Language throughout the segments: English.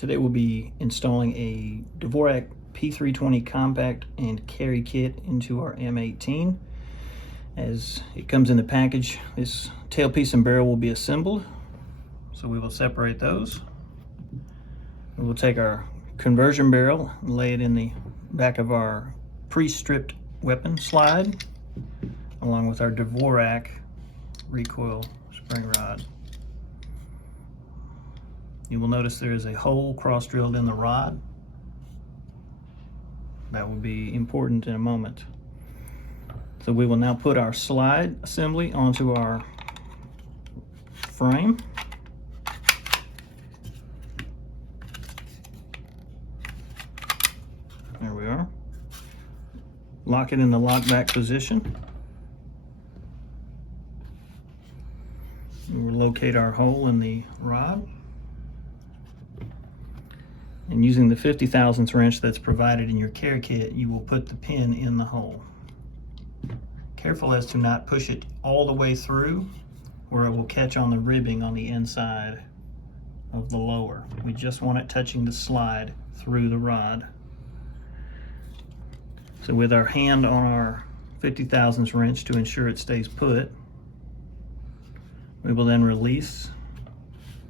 Today we'll be installing a Dvorak P320 compact and carry kit into our M18. As it comes in the package, this tailpiece and barrel will be assembled. So we will separate those. We will take our conversion barrel and lay it in the back of our pre-stripped weapon slide, along with our Dvorak recoil spring rod. You will notice there is a hole cross-drilled in the rod. That will be important in a moment. So we will now put our slide assembly onto our frame. There we are. Lock it in the lockback position. We will locate our hole in the rod. And using the 50 thousandths wrench that's provided in your care kit, you will put the pin in the hole. Careful as to not push it all the way through, or it will catch on the ribbing on the inside of the lower. We just want it touching the slide through the rod. So with our hand on our 50 thousandths wrench to ensure it stays put, we will then release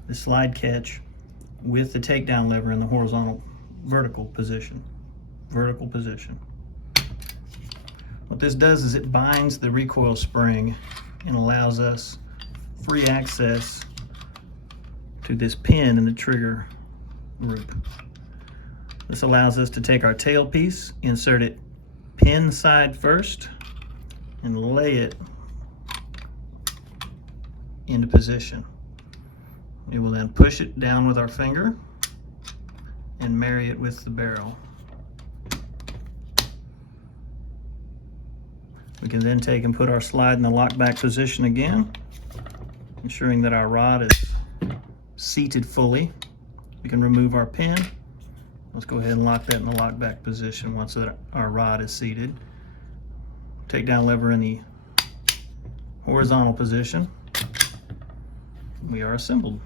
the slide catch with the takedown lever in the horizontal vertical position. What this does is it binds the recoil spring and allows us free access to this pin in the trigger group. This allows us to take our tailpiece, insert it pin side first, and lay it into position. We will then push it down with our finger and marry it with the barrel. We can then take and put our slide in the lockback position again, ensuring that our rod is seated fully. We can remove our pin. Let's go ahead and lock that in the lockback position once our rod is seated. Take down lever in the horizontal position. We are assembled.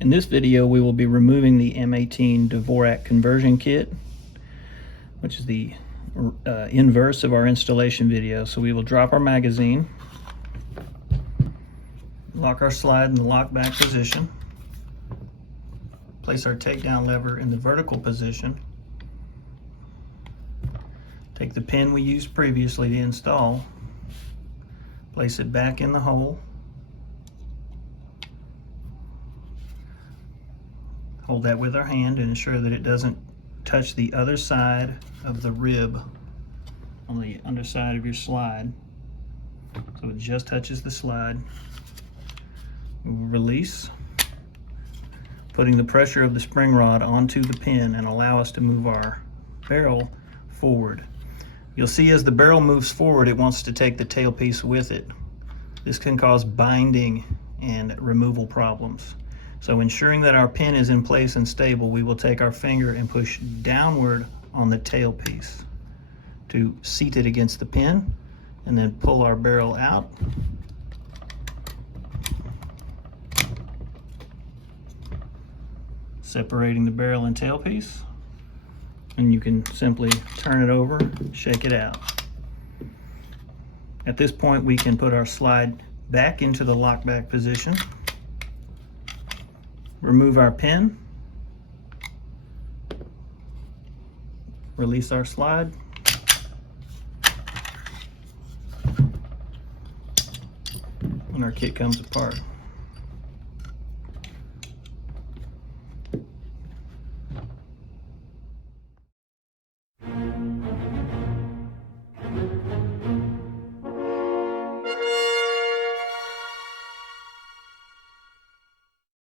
In this video, we will be removing the M18 Dvorak conversion kit, which is the inverse of our installation video. So we will drop our magazine, lock our slide in the lockback position, place our takedown lever in the vertical position, take the pin we used previously to install, place it back in the hole, hold that with our hand and ensure that it doesn't touch the other side of the rib on the underside of your slide. So it just touches the slide. We will release, putting the pressure of the spring rod onto the pin and allow us to move our barrel forward. You'll see as the barrel moves forward, it wants to take the tailpiece with it. This can cause binding and removal problems. So ensuring that our pin is in place and stable, we will take our finger and push downward on the tailpiece to seat it against the pin, and then pull our barrel out. Separating the barrel and tailpiece, and you can simply turn it over, shake it out. At this point, we can put our slide back into the lockback position, remove our pin, release our slide, and our kit comes apart.